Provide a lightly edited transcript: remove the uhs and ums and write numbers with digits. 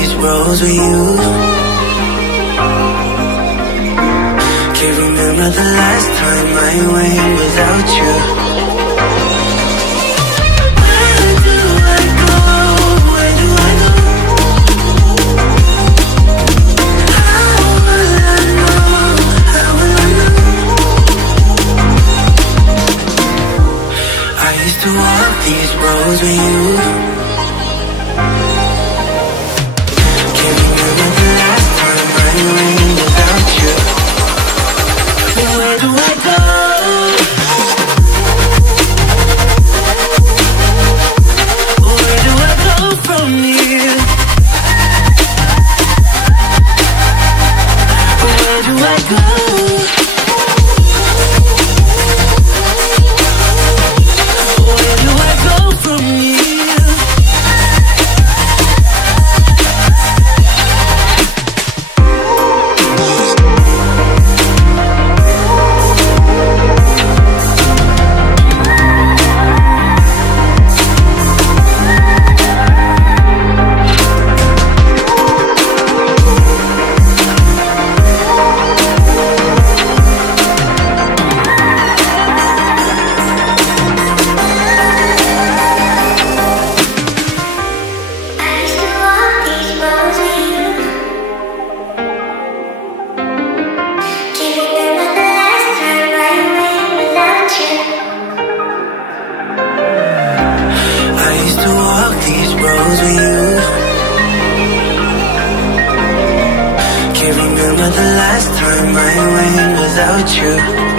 these roads with you. Can't remember the last time I went without you. Where do I go? Where do I go? How will I know? How will I know? I used to walk these roads with you. Can't remember the last time I went without you. Where do I go? Where do I go from here? Where do I go? Where do I go from here? Can't remember the last time I went without you.